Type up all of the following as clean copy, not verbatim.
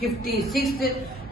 56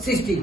60,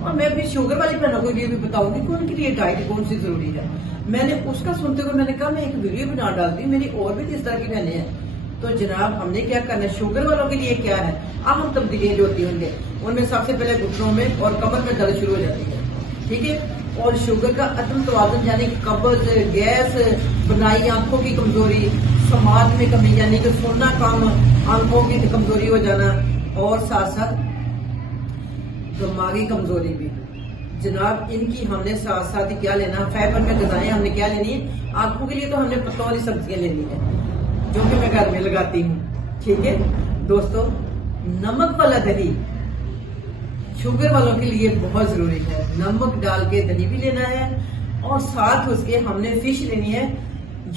اور میں بھی شوگر والی بہنوں کے لیے بھی بتاؤں گی کہ ان کے لیے ڈائٹ کون سی ضروری ہے. میں نے اس کا سنتے ہوئے میں نے کہا میں ایک ویڈیو بنا ڈالتی ہوں, میری اور بھی اس طرح کی بہنیں ہیں. تو جناب ہم نے کیا کرنا ہے, شوگر والوں کے لیے کیا ہے, اہم تبدیلیاں جو ہوتی ہیں ان میں سب سے پہلے گھٹنوں میں اور کمر میں درد شروع ہو جاتی ہے. ٹھیک ہے, اور شوگر کا عدم توازن یعنی قبض, گیس, بنائی, آنکھوں کی کمزوری, سماعت میں کمی یعنی کہ سننا کم, آنکھوں کی کمزوری ہو جانا, اور ساتھ ساتھ دماغی کمزوری بھی. جناب ان کی ہم نے ساتھ ساتھ ہی کیا لینا, فائبر میں غذائیں ہم نے کیا لینی ہے. آنکھوں کے لیے تو ہم نے پتوں والی سبزیاں لینی ہے جو کہ میں گھر میں لگاتی ہوں. ٹھیک ہے دوستو, نمک والا دہی شوگر والوں کے لیے بہت ضروری ہے. نمک ڈال کے دہی بھی لینا ہے, اور ساتھ اس کے ہم نے فش لینی ہے,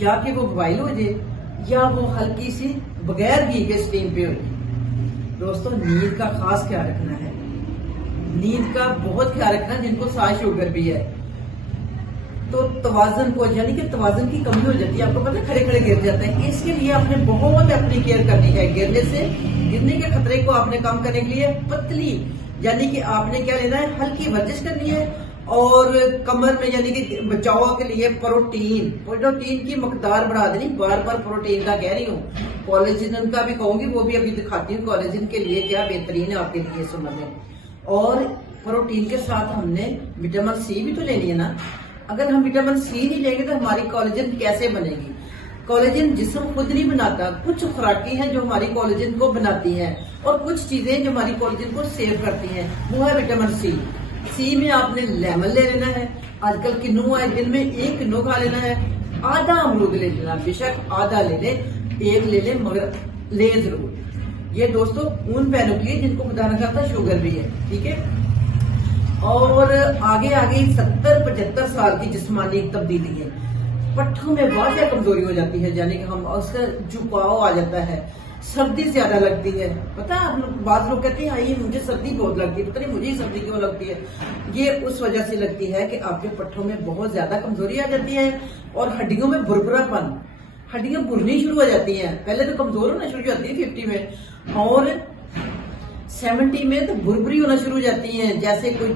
یا کہ وہ بوائل ہو جائے یا وہ ہلکی سی بغیر گھی کے اسٹیم پہ ہو جائے. دوستو نیند کا خاص خیال رکھنا ہے, نیند کا بہت خیال رکھنا, جن کو ساتھ شوگر بھی ہے تو توازن کو یعنی کہ توازن کی کمی ہو جاتی ہے. آپ کو پتہ ہے کھڑے کھڑے گر جاتے ہیں. اس کے لیے آپ نے بہت اپنی کیئر کرنی ہے. گرنے کے خطرے کو آپ نے کم کرنے کے لیے پتلی یعنی کہ آپ نے کیا لینا ہے, ہلکی ورزش کرنی ہے, اور کمر میں یعنی کہ بچاؤ کے لیے پروٹین کی مقدار بڑھا دینی. بار بار پروٹین کا کہہ رہی ہوں, کولیجن کا بھی کہوں گی, وہ بھی ابھی دکھاتی ہوں کولیجن کے لیے کیا بہترین ہے آپ کے لیے اس عمر میں. اور پروٹین کے ساتھ ہم نے وٹامن سی بھی تو لینی ہے نا. اگر ہم وٹامن سی نہیں لیں گے تو ہماری کولیجن کیسے بنے گی. کولیجن جسم خود نہیں بناتا, کچھ خوراکی ہیں جو ہماری کولیجن کو بناتی ہیں, اور کچھ چیزیں جو ہماری کولیجن کو سیو کرتی ہیں, وہ ہے وٹامن سی. سی میں آپ نے لیمن لے لینا ہے, آج کل کنو ہے, دن میں 1 کنو کھا لینا ہے, آدھا امرود لے لینا, بے شک آدھا لے لیں, 1 لے لیں مگر لے ضرور. یہ دوستو ان بہنوں کے لیے جن کو خدا نہ خواستہ شوگر بھی ہے. ٹھیک ہے, اور آگے 70-75 سال کی جسمانی تبدیلی ہے. پٹھوں میں واضح کمزوری ہو جاتی ہے, یعنی کہ ہم اس کا جھکاؤ آ جاتا ہے, سردی زیادہ لگتی ہے. پتہ ہے بعض لوگ کہتے ہیں آئیے مجھے سردی بہت لگتی ہے, پتہ نہیں مجھے سردی کیوں لگتی ہے. یہ اس وجہ سے لگتی ہے کہ آپ کے پٹھوں میں بہت زیادہ کمزوری آ جاتی ہے, اور ہڈیوں میں بھربھرا پن, ہڈیاں بھرنی شروع ہو جاتی ہیں. پہلے تو کمزور ہونا شروع ہو جاتی ہے 50 میں, اور 70 میں تو بھربھری ہونا شروع ہو جاتی ہیں, جیسے کوئی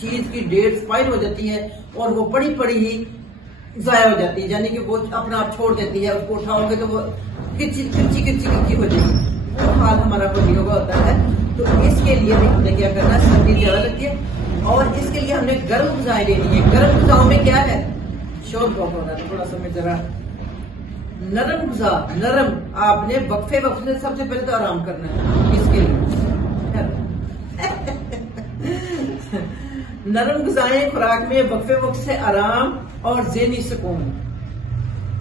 چیز کی ڈیٹ اسپائر ہو جاتی ہے اور وہ پڑی ہی ضائع ہو جاتی ہے, یعنی کہ وہ اپنا آپ چھوڑ دیتی ہے. اس کو اٹھاؤ گے تو وہ کچی ہو جائے گی. وہ حال ہمارا ہڈیوں کا ہوتا ہے. تو اس کے لیے بھی ہم نے کیا کرنا ہے, سردی زیادہ لگتی ہے, اور اس کے لیے ہم نے گرم غذائیں لینی ہے. گرم غذاؤں میں کیا ہے, شور بہت ہو رہا ہے تھوڑا سا, میں ذرا نرم غذا. نرم آپ نے وقفے سے سب سے پہلے تو آرام کرنا ہے. اس کے لیے نرم غذائیں خوراک میں وقفے وقت سے آرام اور ذہنی سکون.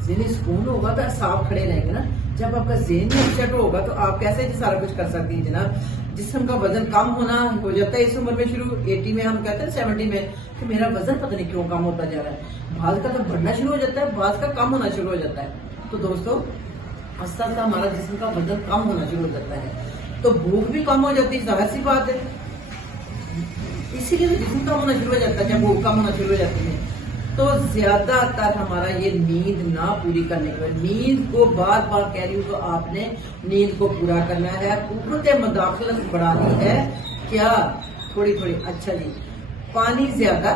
ذہنی سکون ہوگا تو صاف کھڑے رہیں گے نا. جب آپ کا ذہن اپسیٹ ہوگا تو آپ کیسے سارا کچھ کر سکتی ہیں. جناب جسم کا وزن کم ہونا ہو جاتا ہے اس عمر میں شروع, 80 میں ہم کہتے ہیں 70 میں کہ میرا وزن پتہ نہیں کیوں کم ہوتا جا رہا ہے. بعض کا تو بڑھنا شروع ہو جاتا ہے, بعض کا کم ہونا شروع ہو جاتا ہے. تو دوستو آہستہ آہستہ ہمارا جسم کا وزن کم ہونا شروع ہو جاتا ہے, تو بھوک بھی کم ہو جاتی ہے, ظاہر سی بات ہے. اسی لیے جسم کم ہونا شروع ہو جاتا ہے جب بھوک کم ہونا شروع ہو جاتی ہے. تو زیادہ تر ہمارا یہ نیند نہ پوری کرنے کے بعد, نیند کو بار بار کہہ رہی ہوں تو آپ نے نیند کو پورا کرنا ہے. قوت مداخلت بڑھانی ہے کیا, تھوڑی تھوڑی. اچھا جی, پانی زیادہ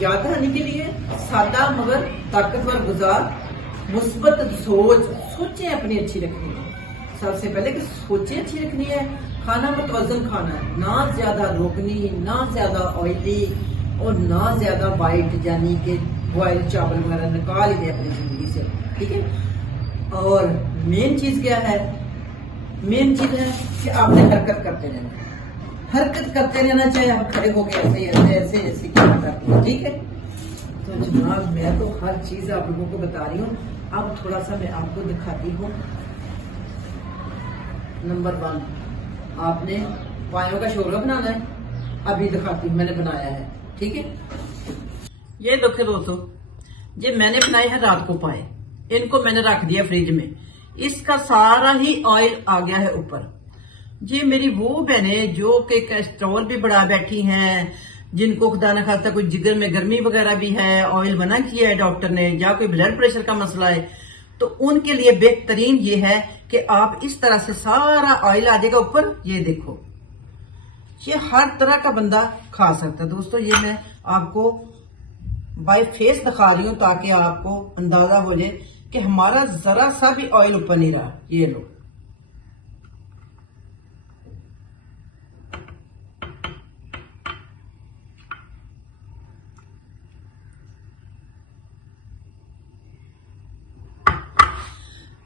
یاد رہنے کے لیے سادہ مگر طاقتور غذا, مثبت سوچیں اپنی اچھی رکھنی ہے. سب سے پہلے کہ سوچیں اچھی رکھنی ہے. کھانا متوازن کھانا ہے, نہ زیادہ روغنی, نہ زیادہ آئلی, اور نہ زیادہ وائٹ یعنی کہ بوائل چاول وغیرہ نکال ہی دیں اپنی زندگی سے. ٹھیک ہے, اور مین چیز کیا ہے, مین چیز ہے کہ آپ نے حرکت کرتے رہنا. حرکت کرتے رہنا, چاہے آپ کھڑے ہو کے ایسے کیا کرتے ہیں. ٹھیک ہے, تو جناب میں تو ہر چیز آپ لوگوں کو بتا رہی ہوں. اب تھوڑا سا میں آپ کو دکھاتی ہوں. نمبر 1 آپ نے پایوں کا شوربہ بنانا ہے. ابھی دکھاتی ہوں, میں نے بنایا ہے. ٹھیک ہے, یہ دیکھیں دوستو, یہ میں نے بنائے ہیں رات کو پائے. ان کو میں نے رکھ دیا فریج میں, اس کا سارا ہی آئل آ گیا ہے اوپر. یہ میری وہ بہنیں جو کہ کیسٹرول بھی بڑھا بیٹھی ہیں, جن کو خدا نہ خواستہ کوئی جگر میں گرمی وغیرہ بھی ہے, آئل منع کیا ہے ڈاکٹر نے, یا کوئی بلڈ پریشر کا مسئلہ ہے, تو ان کے لیے بہترین یہ ہے کہ آپ اس طرح سے سارا آئل آ جائے گا اوپر. یہ دیکھو یہ ہر طرح کا بندہ کھا سکتا ہے دوستو. یہ میں آپ کو بائی فیس دکھا رہی ہوں تاکہ آپ کو اندازہ ہو جائے کہ ہمارا ذرا سا بھی آئل اوپر نہیں رہا. یہ لو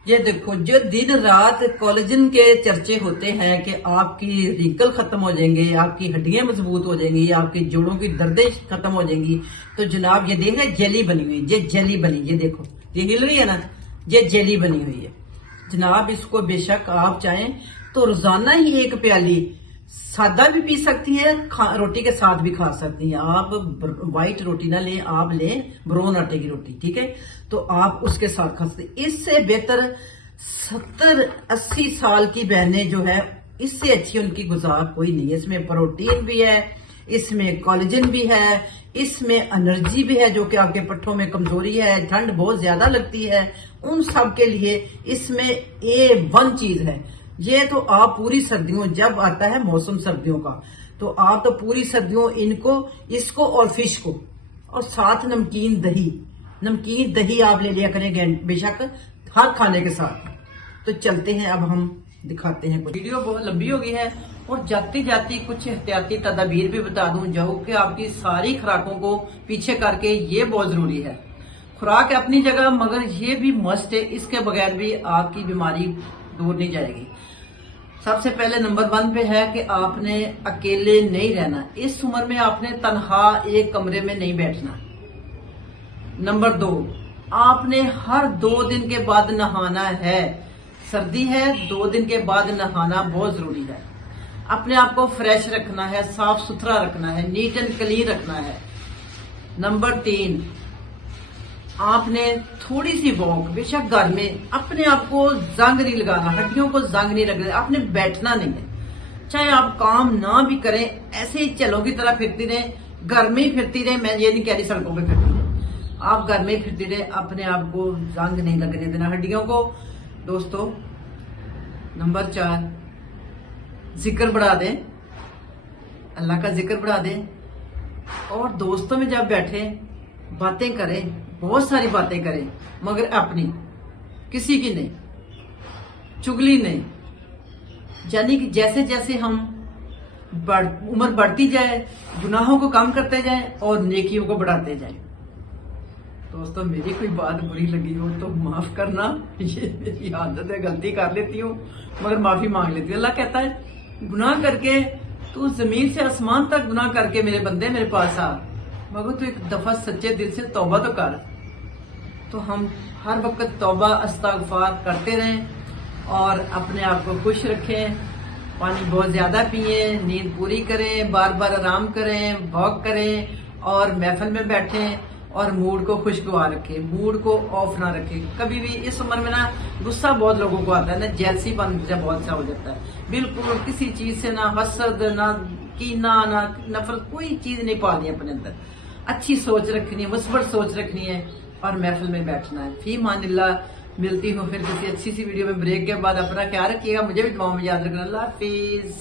یہ دیکھو, جو دن رات کولیجن کے چرچے ہوتے ہیں کہ آپ کی رنکل ختم ہو جائیں گے, آپ کی ہڈیاں مضبوط ہو جائیں گی, آپ کی جوڑوں کی دردیں ختم ہو جائیں گی, تو جناب یہ دیکھ رہے جیلی بنی ہوئی, یہ جیلی بنی, یہ دیکھو یہ ہل رہی ہے نا, یہ جیلی بنی ہوئی ہے جناب. اس کو بے شک آپ چاہیں تو روزانہ ہی ایک پیالی سادہ بھی پی سکتی ہیں, روٹی کے ساتھ بھی کھا سکتی ہیں. آپ وائٹ روٹی نہ لیں, آپ لیں براؤن آٹے کی روٹی, ٹھیک ہے, تو آپ اس کے ساتھ کھا سکتے ہیں. اس سے بہتر 70-80 سال کی بہنیں جو ہے, اس سے اچھی ان کی غذا کوئی نہیں ہے. اس میں پروٹین بھی ہے, اس میں کولیجن بھی ہے, اس میں انرجی بھی ہے, جو کہ آپ کے پٹھوں میں کمزوری ہے, ٹھنڈ بہت زیادہ لگتی ہے, ان سب کے لیے اس میں A1 چیز ہے. یہ تو آپ پوری سردیوں, جب آتا ہے موسم سردیوں کا, تو آپ تو پوری سردیوں ان کو, اس کو اور فش کو, اور ساتھ نمکین دہی آپ لے لیا کریں گے بے شک ہر کھانے کے ساتھ. تو چلتے ہیں, اب ہم دکھاتے ہیں. ویڈیو بہت لمبی ہو گئی ہے, اور جاتی جاتی کچھ احتیاطی تدابیر بھی بتا دوں, جو کہ آپ کی ساری خوراکوں کو پیچھے کر کے یہ بہت ضروری ہے. خوراک اپنی جگہ, مگر یہ بھی مست ہے, اس کے بغیر بھی آپ کی بیماری دور نہیں جائے گی. سب سے پہلے نمبر 1 پہ ہے کہ آپ نے اکیلے نہیں رہنا. اس عمر میں آپ نے تنہا ایک کمرے میں نہیں بیٹھنا. نمبر 2, آپ نے ہر 2 دن کے بعد نہانا ہے. سردی ہے, 2 دن کے بعد نہانا بہت ضروری ہے. اپنے آپ کو فریش رکھنا ہے, صاف ستھرا رکھنا ہے, نیٹ اینڈ کلین رکھنا ہے. نمبر 3, آپ نے تھوڑی سی واک, بے شک گھر میں, اپنے آپ کو زنگ نہیں لگانا, ہڈیوں کو زنگ نہیں لگانا. آپ نے بیٹھنا نہیں ہے, چاہے آپ کام نہ بھی کریں, ایسے ہی چلوں کی طرح پھرتی رہیں, گھر میں ہی پھرتی رہیں. میں یہ نہیں کہہ رہی سڑکوں پہ پھرتی رہیں, آپ گھر میں ہی پھرتی رہیں, اپنے آپ کو زنگ نہیں لگنے دینا ہڈیوں کو. دوستو نمبر 4, ذکر بڑھا دیں, اللہ کا ذکر بڑھا دیں, اور دوستوں میں جب بیٹھیں باتیں کریں, بہت ساری باتیں کریں, مگر اپنی, کسی کی نہیں, چگلی نہیں. یعنی کہ جیسے جیسے ہم عمر بڑھتی جائے, گناہوں کو کم کرتے جائیں اور نیکیوں کو بڑھاتے جائیں. دوستو میری کوئی بات بری لگی ہو تو معاف کرنا, یہ میری عادت ہے, غلطی کر لیتی ہوں مگر معافی مانگ لیتی ہوں. اللہ کہتا ہے گناہ کر کے تو زمین سے آسمان تک گناہ کر کے میرے بندے میرے پاس آ, مگر تو ایک دفعہ سچے دل سے توبہ تو کر. تو ہم ہر وقت توبہ استغفار کرتے رہیں, اور اپنے آپ کو خوش رکھیں, پانی بہت زیادہ پئیں, نیند پوری کریں, بار بار آرام کریں, واک کریں, اور محفل میں بیٹھیں, اور موڈ کو خوشگوار رکھیں, موڈ کو آف نہ رکھیں. کبھی بھی اس عمر میں نا غصہ بہت لوگوں کو آتا ہے نا, جیلسی بن بہت سا ہو جاتا ہے. بالکل کسی چیز سے نہ حسد, نہ کینہ, نہ نفرت, کوئی چیز نہیں پالنی اپنے اندر. اچھی سوچ رکھنی ہے, مثبت سوچ رکھنی ہے, اور محفل میں بیٹھنا ہے. فی امان اللہ. ملتی ہوں پھر کسی اچھی سی ویڈیو میں. بریک کے بعد اپنا خیال رکھیے گا, مجھے بھی دعاؤں میں یاد رکھنا. اللہ حافظ.